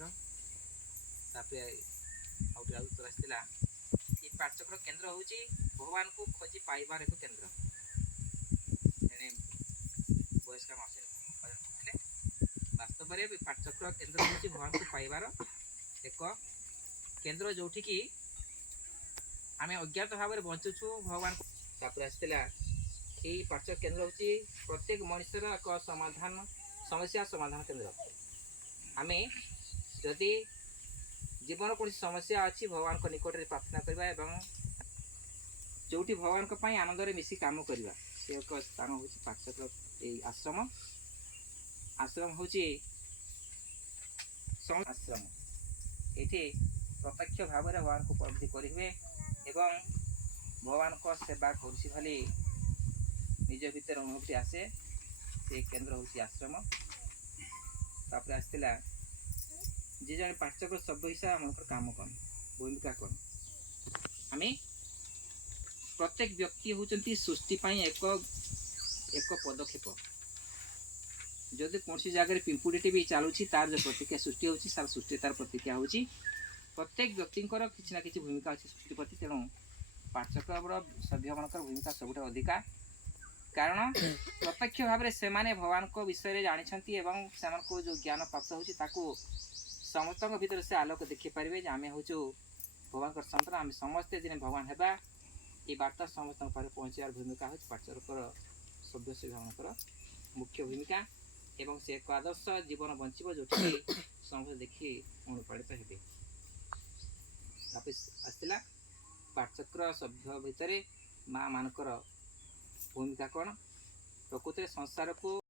केन्द्र आउट उत्तर आसाला ये पाठचक्र केन्द्र हूँ भगवान को खोजी पाइबार एक केन्द्र वयस्क वास्तव में पाठचक्र केन्द्र हूँ भगवान को पाइबार एक केन्द्र जो आम अज्ञात भाव में बंचुछु भगवान आसाला ये पाठचक्र केन्द्र हूँ प्रत्येक मनुष्यर एक समाधान समस्या समाधान केन्द्र आम जदि जीवन कौन समस्या अच्छी भगवान को निकट में प्रार्थना करवा जो भगवान आनंद में मिसी कम करवा से एक स्थान हूँ पाठचक्र आश्रम आश्रम हूँ आश्रम ये प्रत्यक्ष भाव में भगवान को उपलब्धि करेंगे एवं भगवान को सेवा कर निज भीतर अनुभूति आसे से केन्द्र हूँ आश्रम तापर आसला जी जन पाठचक्र सभ्य हिसाब से काम कौन भूमिका कौन आम प्रत्येक व्यक्ति होती सृष्टि एक एक पदक्षेप जदि कौन जगह पिंपुड़ी भी चलुची तार जो प्रतिक्रिया सृष्टि होती सृष्टि तार प्रतिक्रिया होती प्रत्येक व्यक्ति किसी ना कि भूमिका अच्छी सृष्टि प्रति तेणु पाठचक्र सभ्य मान भूमिका सब अधिका कारण प्रत्यक्ष भाव में से भगवान को विषय जानते से जो ज्ञान प्राप्त हो समस्त भीतर से आलोक देखिपारे आम हूँ भगवान संतान आम समस्ते दिन भगवान है ये वार्ता समस्त पहुँचार भूमिका हूँ पाठचक्र सभ्य से मान मुख्य भूमिका एवं से एक आदर्श जीवन बंचब जो समस्त देखी अनुप्राणित हे आसला पाठचक्र सभ्य भितर माँ मानकर भूमिका कौन प्रकृति संसार को